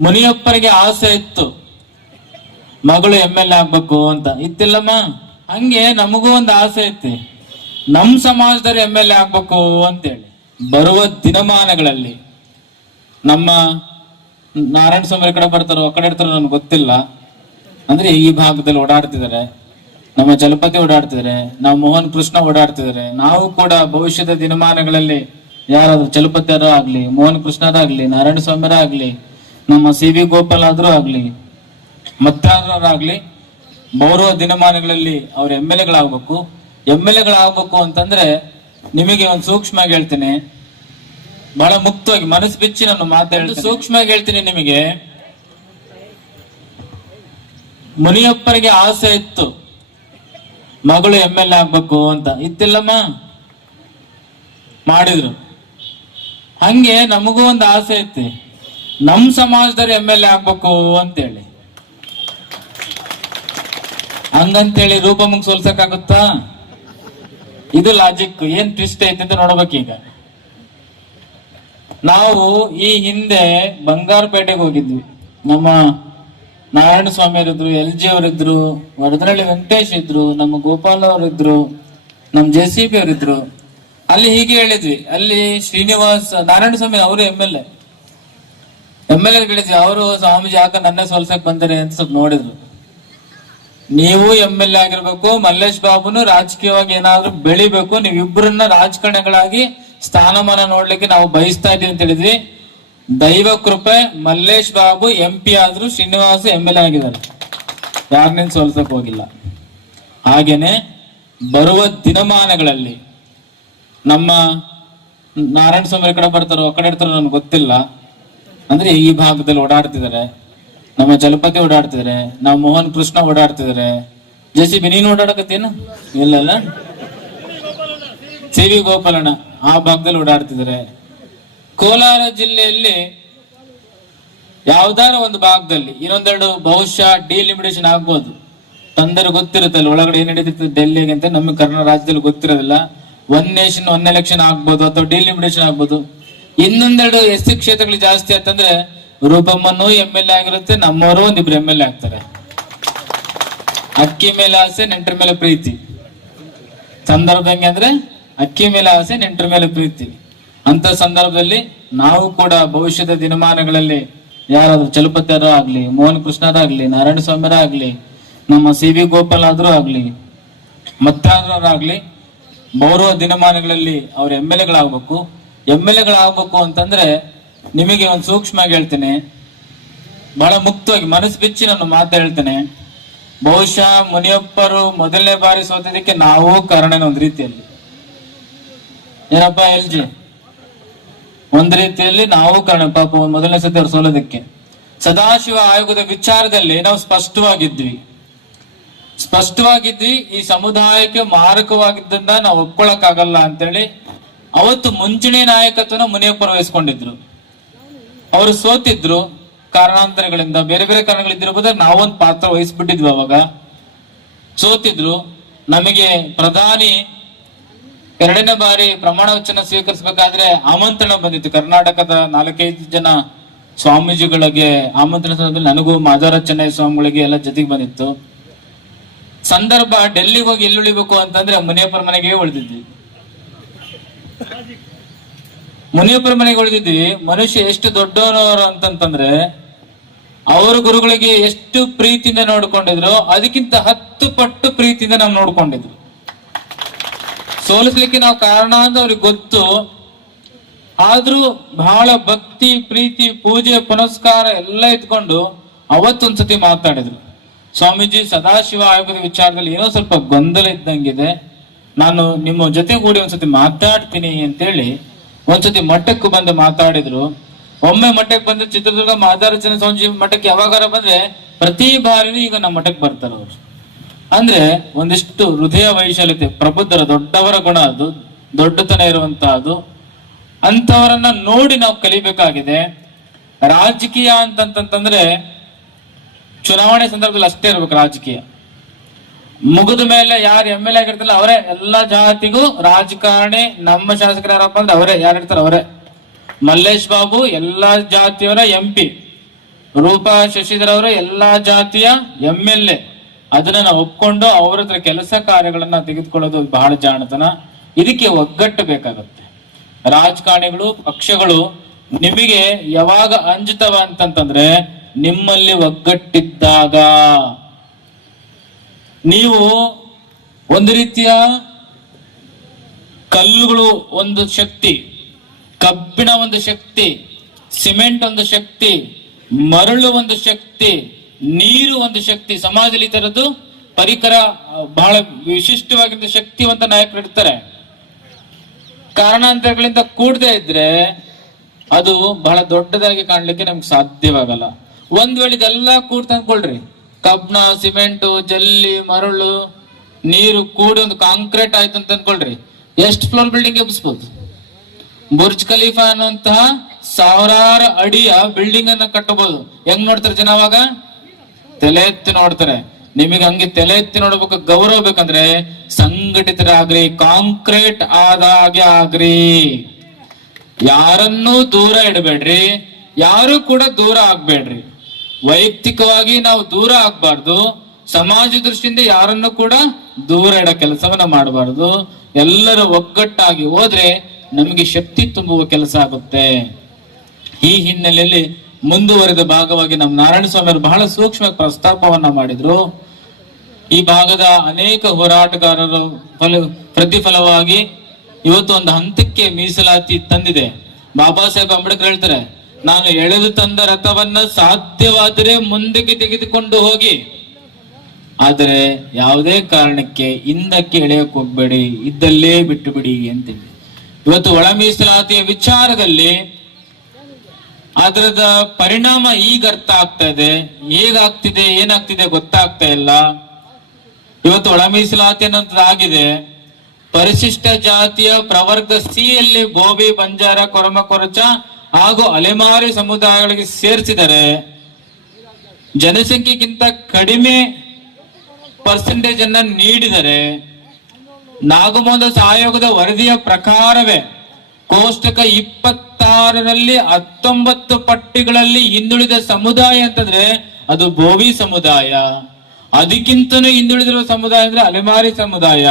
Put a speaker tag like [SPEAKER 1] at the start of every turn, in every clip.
[SPEAKER 1] ಮುನಿಯಪ್ಪನಿಗೆ ಆಸೆ ಇತ್ತು. ಮಗಳು ಎಂ ಎಲ್ ಆಗ್ಬೇಕು ಅಂತ. ಇತ್ತಿಲ್ಲಮ್ಮ, ಹಂಗೆ ನಮಗೂ ಒಂದು ಆಸೆ ಐತಿ. ನಮ್ ಸಮಾಜದಲ್ಲಿ ಎಂ ಎಲ್ ಎ ಆಗ್ಬೇಕು ಅಂತೇಳಿ. ಬರುವ ದಿನಮಾನಗಳಲ್ಲಿ ನಮ್ಮ ನಾರಾಯಣ ಸ್ವಾಮಿ ಕಡೆ ಬರ್ತಾರೋ, ಆ ಕಡೆ ಇರ್ತಾರೋ ನನ್ಗೆ ಗೊತ್ತಿಲ್ಲ. ಅಂದ್ರೆ ಈ ಭಾಗದಲ್ಲಿ ಓಡಾಡ್ತಿದ್ದಾರೆ. ನಮ್ಮ ಜಲಪತಿ ಓಡಾಡ್ತಿದ್ದಾರೆ, ನಾವು ಮೋಹನ್ ಕೃಷ್ಣ ಓಡಾಡ್ತಿದ್ದಾರೆ. ನಾವು ಕೂಡ ಭವಿಷ್ಯದ ದಿನಮಾನಗಳಲ್ಲಿ ಯಾರಾದ್ರೂ ಚಲಪತಿಯರ ಆಗ್ಲಿ, ಮೋಹನ್ ಕೃಷ್ಣರಾಗ್ಲಿ ನಾರಾಯಣ ಸ್ವಾಮಿರ ಆಗ್ಲಿ ನಮ್ಮ ಸಿ ವಿ ಗೋಪಾಲ್ ಆದರೂ ಆಗಲಿ, ಮತ್ತಾರರಾಗಲಿ, ಬರುವ ದಿನಮಾನಗಳಲ್ಲಿ ಅವ್ರ ಎಂ ಎಲ್ ಎಗಳಾಗಬೇಕು. ಎಂ ಎಲ್ ಎಗಳಾಗಬೇಕು ಅಂತಂದ್ರೆ ನಿಮಗೆ ಒಂದು ಸೂಕ್ಷ್ಮವಾಗಿ ಹೇಳ್ತೀನಿ. ಬಹಳ ಮುಕ್ತವಾಗಿ ಮನಸ್ಸು ಬಿಚ್ಚಿ ನಾನು ಮಾತಾಡಿ ಸೂಕ್ಷ್ಮವಾಗಿ ಹೇಳ್ತೀನಿ ನಿಮಗೆ. ಮುನಿಯಪ್ಪರಿಗೆ ಆಸೆ ಇತ್ತು. ಮಗಳು ಎಂ ಎಲ್ ಆಗ್ಬೇಕು ಅಂತ. ಇತ್ತಿಲ್ಲಮ್ಮ? ಮಾಡಿದ್ರು. ಹಂಗೆ ನಮಗೂ ಒಂದು ಆಸೆ ಐತಿ. ನಮ್ ಸಮಾಜದವ್ರು ಎಂ ಎಲ್ ಎ ಆಗ್ಬೇಕು ಅಂತೇಳಿ. ಹಂಗಂತೇಳಿ ರೂಪಮ್ಮಂಗ್ ಸೋಲ್ಸಕ್ಕಾಗುತ್ತಾ ಇದು ಲಾಜಿಕ್ ಏನ್ ಟ್ವಿಸ್ಟ್ ಐತೆ ಅಂತ ನೋಡ್ಬೇಕೀಗ. ನಾವು ಈ ಹಿಂದೆ ಬಂಗಾರಪೇಟೆಗೆ ಹೋಗಿದ್ವಿ. ನಮ್ಮ ನಾರಾಯಣ ಸ್ವಾಮಿ ಅವರಿದ್ರು ಎಲ್ ಜಿ ಅವರಿದ್ರು ವರದರಳ್ಳಿ ವೆಂಕಟೇಶ್ ಇದ್ರು, ನಮ್ಮ ಗೋಪಾಲ್ ಅವರಿದ್ರು, ನಮ್ಮ ಜೆ ಸಿ ಬಿ ಅವರಿದ್ರು. ಅಲ್ಲಿ ಹೀಗೆ ಹೇಳಿದ್ವಿ. ಅಲ್ಲಿ ಶ್ರೀನಿವಾಸ್ ನಾರಾಯಣ ಸ್ವಾಮಿ ಅವರು M L A. M L ಅವರು ಸ್ವಾಮೀಜಿ ಯಾಕ ನನ್ನ ಸೋಲ್ಸಕ್ ಬಂದರೆ ಅಂತ ಸ್ವಲ್ಪ ನೋಡಿದ್ರು. ನೀವು ಎಂ ಎಲ್ ಎ ಆಗಿರ್ಬೇಕು, ಮಲ್ಲೇಶ್ ಬಾಬುನು ರಾಜಕೀಯವಾಗಿ ಏನಾದ್ರೂ ಬೆಳಿಬೇಕು ನೀವಿಬ್ಬರನ್ನ ರಾಜಕಾರಣಿಗಳಾಗಿ ಸ್ಥಾನಮಾನ ನೋಡ್ಲಿಕ್ಕೆ ನಾವು ಬಯಸ್ತಾ ಇದ್ದೀವಿ ಅಂತ ಹೇಳಿದ್ವಿ. ದೈವ ಕೃಪೆ, ಮಲ್ಲೇಶ್ ಬಾಬು ಎಂ ಪಿ ಆದ್ರೂ ಶ್ರೀನಿವಾಸ ಎಂ ಎಲ್ ಎ ಆಗಿದ್ದಾರೆ. ಯಾರನ್ನ ಸೋಲ್ಸಕ್ ಹೋಗಿಲ್ಲ. ಹಾಗೇನೆ ಬರುವ ದಿನಮಾನಗಳಲ್ಲಿ ನಮ್ಮ ನಾರಾಯಣ ಸ್ವಾಮಿ ಕಡೆ ಬರ್ತಾರೋ, ಆ ಕಡೆ ಇರ್ತಾರೋ ನನ್ಗೆ ಗೊತ್ತಿಲ್ಲ. ಅಂದ್ರೆ ಈ ಭಾಗದಲ್ಲಿ ಓಡಾಡ್ತಿದ್ದಾರೆ ನಮ್ಮ ಜಲಪತಿ ಓಡಾಡ್ತಿದ್ದಾರೆ ನಾವು ಮೋಹನ್ ಕೃಷ್ಣ ಓಡಾಡ್ತಿದ್ದಾರೆ ಜೆ ಸಿ ಬಿ ನೀನು ಓಡಾಡಕತ್ತೇನು ಇಲ್ಲಲ್ಲ? ಸಿ ವಿ ಗೋಪಾಲಣ್ಣ ಆ ಭಾಗದಲ್ಲಿ ಓಡಾಡ್ತಿದ್ದಾರೆ ಕೋಲಾರ ಜಿಲ್ಲೆಯಲ್ಲಿ ಯಾವ್ದಾರ ಒಂದು ಭಾಗದಲ್ಲಿ ಇನ್ನೊಂದೆರಡು ಬಹುಶಃ ಡಿಲಿಮಿಟೇಷನ್ ಆಗ್ಬೋದು. ತಂದರೆ ಗೊತ್ತಿರುತ್ತಲ್ಲ ಒಳಗಡೆ ಏನ್ ನಡೀತಿರ್ತದೆ ಡೆಲ್ಲಿಗೆ ಅಂತ. ನಮ್ಮ ಕರ್ನಾಟಕ ರಾಜ್ಯದಲ್ಲಿ ಗೊತ್ತಿರೋದಿಲ್ಲ. ಒನ್ ನೇಷನ್, ಒನ್ ಎಲೆಕ್ಷನ್ ಆಗ್ಬೋದು ಅಥವಾ ಡಿಲಿಮಿಟೇಷನ್ ಆಗ್ಬೋದು. ಇನ್ನೊಂದೆರಡು ಎಸ್ ಸಿ ಕ್ಷೇತ್ರಗಳು ಜಾಸ್ತಿ ಆಯ್ತಂದ್ರೆ ರೂಪಮ್ಮನೂ ಎಂ ಎಲ್ ಎ ಆಗಿರುತ್ತೆ, ನಮ್ಮವರು ಒಂದಿಬ್ರು ಎಂ ಎಲ್ ಎ ಆಗ್ತಾರೆ. ಅಕ್ಕಿ ಮೇಲೆ ಆಸೆ, ನೆಂಟರ ಮೇಲೆ ಪ್ರೀತಿ. ಸಂದರ್ಭ ಹೆಂಗೆ ಅಂದ್ರೆ, ಅಕ್ಕಿ ಮೇಲೆ ಆಸೆ, ನೆಂಟರ ಮೇಲೆ ಪ್ರೀತಿ. ಅಂತ ಸಂದರ್ಭದಲ್ಲಿ ನಾವು ಕೂಡ ಭವಿಷ್ಯದ ದಿನಮಾನಗಳಲ್ಲಿ ಯಾರಾದ್ರೂ ಚಲಪತಿಯರ ಆಗ್ಲಿ, ಮೋಹನ್ ಕೃಷ್ಣರಾಗ್ಲಿ ನಾರಾಯಣ ಸ್ವಾಮಿರ ಆಗ್ಲಿ, ನಮ್ಮ ಸಿ ವಿ ಗೋಪಾಲ್ ಆದ್ರೂ ಆಗ್ಲಿ ಮತ್ತಾದ್ರವರಾಗ್ಲಿ ಬರುವ ದಿನಮಾನಗಳಲ್ಲಿ ಅವ್ರ ಎಂ ಎಲ್ ಎಗಳಾಗ್ಬೇಕು ಎಂ ಎಲ್ ಎಗಳಾಗಬೇಕು ಅಂತಂದ್ರೆ ನಿಮಗೆ ಒಂದು ಸೂಕ್ಷ್ಮವಾಗಿ ಹೇಳ್ತೀನಿ. ಬಹಳ ಮುಕ್ತವಾಗಿ ಮನಸ್ಸು ಬಿಚ್ಚಿ ನಾನು ಮಾತು ಹೇಳ್ತೇನೆ. ಬಹುಶಃ ಮುನಿಯಪ್ಪರು ಮೊದಲನೇ ಬಾರಿ ಸೋತಿದ್ದಕ್ಕೆ ನಾವು ಕಾರಣನ ಒಂದು ರೀತಿಯಲ್ಲಿ. ಏನಪ್ಪ ಎಲ್ ಜಿ? ಒಂದ್ ರೀತಿಯಲ್ಲಿ ನಾವು ಕಾರಣ ಪಾಪ ಮೊದಲನೇ ಸತಿ ಅವ್ರು ಸೋಲೋದಕ್ಕೆ. ಸದಾಶಿವ ಆಯೋಗದ ವಿಚಾರದಲ್ಲಿ ನಾವು ಸ್ಪಷ್ಟವಾಗಿದ್ವಿ. ಸ್ಪಷ್ಟವಾಗಿದ್ವಿ ಈ ಸಮುದಾಯಕ್ಕೆ ಮಾರಕವಾಗಿದ್ದನ್ನ ನಾವು ಒಪ್ಕೊಳಕ್ ಆಗಲ್ಲ ಅಂತೇಳಿ ಅವತ್ತು ಮುಂಚೂಣಿ ನಾಯಕತ್ವನ ಮುನಿಯಪ್ಪ ವಹಿಸ್ಕೊಂಡಿದ್ರು ಅವರು ಸೋತಿದ್ರು, ಕಾರಣಾಂತರಗಳಿಂದ, ಬೇರೆ ಬೇರೆ ಕಾರಣಗಳಿದ್ದಿರಬಹುದು, ನಾವೊಂದು ಪಾತ್ರ ವಹಿಸ್ಬಿಟ್ಟಿದ್ವಿ ಅವಾಗ. ಸೋತಿದ್ರು, ನಮಗೆ ಪ್ರಧಾನಿ ಎರಡನೇ ಬಾರಿ ಪ್ರಮಾಣ ವಚನ ಸ್ವೀಕರಿಸಬೇಕಾದ್ರೆ ಆಮಂತ್ರಣ ಬಂದಿತ್ತು. ಕರ್ನಾಟಕದ ನಾಲ್ಕೈದು ಜನ ಸ್ವಾಮೀಜಿಗಳಿಗೆ, ಆಮಂತ್ರಣ ಸಂದರ್ಭದಲ್ಲಿ ನನಗೂ ಮಾದಾರ ಚೆನ್ನೈ ಸ್ವಾಮಿಗಳಿಗೆ ಎಲ್ಲ ಜೊತೆಗೆ ಬಂದಿತ್ತು. ಸಂದರ್ಭ ಡೆಲ್ಲಿಗೆ ಹೋಗಿ ಎಲ್ಲಿ ಉಳಿಬೇಕು ಅಂತಂದ್ರೆ ಮುನಿಯಪ್ಪನ ಮನೆಗೆ ಉಳಿದಿದ್ವಿ. ಮುನಿಯಪ್ಪರ ಮನೆಗೆ ಉಳಿದಿದ್ವಿ ಮನುಷ್ಯ ಎಷ್ಟು ದೊಡ್ಡವನವರು ಅಂತಂತಂದ್ರೆ, ಅವ್ರ ಗುರುಗಳಿಗೆ ಎಷ್ಟು ಪ್ರೀತಿಯಿಂದ ನೋಡ್ಕೊಂಡಿದ್ರು, ಅದಕ್ಕಿಂತ ಹತ್ತು ಪಟ್ಟು ಪ್ರೀತಿಯಿಂದ ನಾವು ನೋಡ್ಕೊಂಡಿದ್ರು ಸೋಲಿಸ್ಲಿಕ್ಕೆ ನಾವು ಕಾರಣ ಅಂತ ಅವ್ರಿಗೆ ಗೊತ್ತು. ಆದ್ರೂ ಬಹಳ ಭಕ್ತಿ, ಪ್ರೀತಿ, ಪೂಜೆ, ಪುನಸ್ಕಾರ ಎಲ್ಲ ಇದ್ಕೊಂಡು ಅವತ್ತೊಂದ್ಸತಿ ಮಾತಾಡಿದ್ರು. ಸ್ವಾಮೀಜಿ, ಸದಾಶಿವ ಆಯೋಗದ ವಿಚಾರದಲ್ಲಿ ಏನೋ ಸ್ವಲ್ಪ ಗೊಂದಲ ಇದ್ದಂಗಿದೆ. ನಾನು ನಿಮ್ಮ ಜೊತೆ ಕೂಡಿ ಒಂದ್ಸತಿ ಮಾತಾಡ್ತೀನಿ ಅಂತೇಳಿ ಒಂದ್ಸತಿ ಮಠಕ್ಕೆ ಬಂದು ಮಾತಾಡಿದ್ರು. ಒಮ್ಮೆ ಮಠಕ್ಕೆ ಬಂದ್ರೆ ಚಿತ್ರದುರ್ಗ ಮಾದಾರಚನ ಸ್ವಾಮೀಜಿ ಮಠಕ್ಕೆ ಯಾವಾಗಾರ ಬಂದ್ರೆ ಪ್ರತಿ ಬಾರಿನೂ ಈಗ ನಮ್ಮ ಮಠಕ್ಕೆ ಬರ್ತಾರೆ ಅವರು. ಅಂದ್ರೆ ಒಂದಿಷ್ಟು ಹೃದಯ ವೈಶಾಲ್ಯತೆ, ಪ್ರಬುದ್ಧರ ದೊಡ್ಡವರ ಗುಣ ಅದು, ದೊಡ್ಡತನ ಇರುವಂತಹದ್ದು ಅಂತವರನ್ನ ನೋಡಿ ನಾವು ಕಲಿಬೇಕಾಗಿದೆ. ರಾಜಕೀಯ ಅಂತಂತಂದ್ರೆ ಚುನಾವಣೆ ಸಂದರ್ಭದಲ್ಲಿ ಅಷ್ಟೇ ಇರ್ಬೇಕು ರಾಜಕೀಯ. ಮುಗಿದ ಮೇಲೆ ಯಾರು ಎಂ ಎಲ್ ಎ ಆಗಿರ್ತಾರಲ್ಲ, ಅವರೇ ಎಲ್ಲಾ ಜಾತಿಗೂ ರಾಜಕಾರಣಿ, ನಮ್ಮ ಶಾಸಕರು ಯಾರಪ್ಪ ಅಂದ್ರೆ ಅವರೇ, ಯಾರು ಇರ್ತಾರೆ ಅವರೇ. ಮಲ್ಲೇಶ್ ಬಾಬು ಎಲ್ಲಾ ಜಾತಿಯವರ ಎಂ ಪಿ ರೂಪಾ ಶಶಿಧರ್ ಅವರು ಎಲ್ಲಾ ಜಾತಿಯ ಎಂ ಎಲ್ ಎ ಅದನ್ನ ನಾವು ಒಪ್ಕೊಂಡು ಅವ್ರ ಹತ್ರ ಕೆಲಸ ಕಾರ್ಯಗಳನ್ನ ತೆಗೆದುಕೊಳ್ಳೋದು ಬಹಳ ಜಾಣತನ. ಇದಕ್ಕೆ ಒಗ್ಗಟ್ಟು ಬೇಕಾಗುತ್ತೆ. ರಾಜಕಾರಣಿಗಳು, ಪಕ್ಷಗಳು ನಿಮಗೆ ಯಾವಾಗ ಅಂಜುತ್ತವ ಅಂತಂತಂದ್ರೆ ನಿಮ್ಮಲ್ಲಿ ಒಗ್ಗಟ್ಟಿದ್ದಾಗ. ನೀವು ಒಂದು ರೀತಿಯ ಕಲ್ಲುಗಳು ಒಂದು ಶಕ್ತಿ, ಕಬ್ಬಿಣ ಒಂದು ಶಕ್ತಿ, ಸಿಮೆಂಟ್ ಒಂದು ಶಕ್ತಿ, ಮರಳು ಒಂದು ಶಕ್ತಿ, ನೀರು ಒಂದು ಶಕ್ತಿ, ಸಮಾಜದಲ್ಲಿ ತರದ್ದು ಪರಿಕರ ಬಹಳ ವಿಶಿಷ್ಟವಾಗಿದ್ದ ಶಕ್ತಿವಂತ ನಾಯಕರು ಇರ್ತಾರೆ. ಕಾರಣಾಂತರಗಳಿಂದ ಕೂಡದೇ ಇದ್ರೆ ಅದು ಬಹಳ ದೊಡ್ಡದಾಗಿ ಕಾಣ್ಲಿಕ್ಕೆ ನಮ್ಗೆ ಸಾಧ್ಯವಾಗಲ್ಲ. ಒಂದ್ ವೇಳೆ ಇದೆಲ್ಲ ಕೂಡ್ ತಂದ್ಕೊಳ್ರಿ ಕಬ್ಣ, ಸಿಮೆಂಟ್, ಜಲ್ಲಿ, ಮರಳು, ನೀರು ಕೂಡಿ ಒಂದು ಕಾಂಕ್ರೀಟ್ ಆಯ್ತು ಅಂತ ಅನ್ಕೊಳ್ರಿ. ಎಷ್ಟು ಫ್ಲೋರ್ ಬಿಲ್ಡಿಂಗ್ ಎಬ್ಬಿಸ್ಬೋದು ಬುರ್ಜ್ ಖಲೀಫಾ ಅನ್ನುವಂತಹ ಸಾವಿರಾರು ಅಡಿಯ ಬಿಲ್ಡಿಂಗ್ ಅನ್ನ ಕಟ್ಟಬಹುದು ಹೆಂಗ್ ನೋಡ್ತಾರೆ ಜನ ಅವಾಗ? ತಲೆ ಎತ್ತಿ ನೋಡ್ತಾರೆ. ನಿಮಗೆ ಹಂಗೆ ತಲೆ ಎತ್ತಿ ನೋಡ್ಬೇಕು ಗೌರವ ಬೇಕಂದ್ರೆ ಸಂಘಟಿತರಾಗ್ರಿ, ಕಾಂಕ್ರೀಟ್ ಆದಾಗೆ ಆಗ್ರಿ. ಯಾರನ್ನೂ ದೂರ ಇಡಬೇಡ್ರಿ, ಯಾರು ಕೂಡ ದೂರ ಆಗ್ಬೇಡ್ರಿ. ವೈಯಕ್ತಿಕವಾಗಿ ನಾವು ದೂರ ಆಗ್ಬಾರ್ದು. ಸಮಾಜ ದೃಷ್ಟಿಯಿಂದ ಯಾರನ್ನು ಕೂಡ ದೂರ ಇಡೋ ಕೆಲಸವನ್ನ ಮಾಡಬಾರ್ದು. ಎಲ್ಲರೂ ಒಗ್ಗಟ್ಟಾಗಿ ಹೋದ್ರೆ ನಮಗೆ ಶಕ್ತಿ ತುಂಬುವ ಕೆಲಸ ಆಗುತ್ತೆ. ಈ ಹಿನ್ನೆಲೆಯಲ್ಲಿ ಮುಂದುವರೆದ ಭಾಗವಾಗಿ ನಮ್ಮ ನಾರಾಯಣ ಸ್ವಾಮಿ ಅವರು ಬಹಳ ಸೂಕ್ಷ್ಮ ಪ್ರಸ್ತಾಪವನ್ನ ಮಾಡಿದ್ರು. ಈ ಭಾಗದ ಅನೇಕ ಹೋರಾಟಗಾರರು ಫಲ, ಪ್ರತಿಫಲವಾಗಿ ಇವತ್ತು ಒಂದು ಹಂತಕ್ಕೆ ಮೀಸಲಾತಿ ತಂದಿದೆ. ಬಾಬಾ ಸಾಹೇಬ್ ಅಂಬೇಡ್ಕರ್ ಹೇಳ್ತಾರೆ ನಾನು ಎಳೆದು ತಂದ ರಥವನ್ನ ಸಾಧ್ಯವಾದರೆ ಮುಂದಕ್ಕೆ ತೆಗೆದುಕೊಂಡು ಹೋಗಿ. ಆದರೆ ಯಾವುದೇ ಕಾರಣಕ್ಕೆ ಹಿಂದಕ್ಕೆ ಎಳೆಯಕ್ಕೆ ಹೋಗ್ಬೇಡಿ, ಇದ್ದಲ್ಲೇ ಬಿಟ್ಟು ಬಿಡಿ ಅಂತೇಳಿ. ಇವತ್ತು ಒಳ ಮೀಸಲಾತಿಯ ವಿಚಾರದಲ್ಲಿ ಅದರದ ಪರಿಣಾಮ ಈಗ ಅರ್ಥ ಆಗ್ತಾ ಇದೆ. ಹೇಗಾಗ್ತಿದೆ, ಏನಾಗ್ತಿದೆ ಗೊತ್ತಾಗ್ತಾ ಇಲ್ಲ. ಇವತ್ತು ಒಳ ಮೀಸಲಾತಿ ಅನ್ನೋದಾಗಿದೆ ಪರಿಶಿಷ್ಟ ಜಾತಿಯ ಪ್ರವರ್ಗ ಸಿಯಲ್ಲಿ ಗೋಬಿ, ಬಂಜಾರ, ಕೊರಮ ಕೊರಚ ಹಾಗೂ ಅಲೆಮಾರಿ ಸಮುದಾಯಗಳಿಗೆ ಸೇರಿಸಿದರೆ ಜನಸಂಖ್ಯೆಗಿಂತ ಕಡಿಮೆ ಪರ್ಸೆಂಟೇಜ್ ಅನ್ನ ನೀಡಿದರೆ ನಾಗಮೋದಸ್ ಆಯೋಗದ ವರದಿಯ ಪ್ರಕಾರವೇ ಕೋಷ್ಟಕ ಇಪ್ಪತ್ತಾರರಲ್ಲಿ ಹತ್ತೊಂಬತ್ತು ಪಟ್ಟಿಗಳಲ್ಲಿ ಹಿಂದುಳಿದ ಸಮುದಾಯ ಅಂತಂದ್ರೆ ಅದು ಬೋವಿ ಸಮುದಾಯ. ಅದಕ್ಕಿಂತನೂ ಹಿಂದುಳಿದಿರುವ ಸಮುದಾಯ ಅಂದ್ರೆ ಅಲೆಮಾರಿ ಸಮುದಾಯ.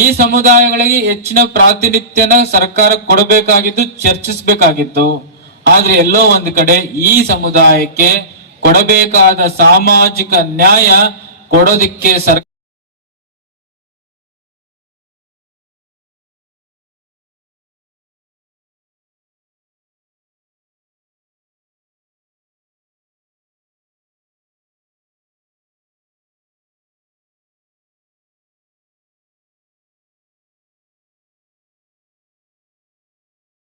[SPEAKER 1] ಈ ಸಮುದಾಯಗಳಿಗೆ ಹೆಚ್ಚಿನ ಪ್ರಾತಿನಿಧ್ಯನ ಸರ್ಕಾರ ಕೊಡಬೇಕಾಗಿದ್ದು, ಚರ್ಚಿಸಬೇಕಾಗಿತ್ತು. ಆದ್ರೆ ಎಲ್ಲೋ ಒಂದು ಕಡೆ ಈ ಸಮುದಾಯಕ್ಕೆ ಕೊಡಬೇಕಾದ ಸಾಮಾಜಿಕ ನ್ಯಾಯ ಕೊಡೋದಿಕ್ಕೆ ಸರ್ಕಾರ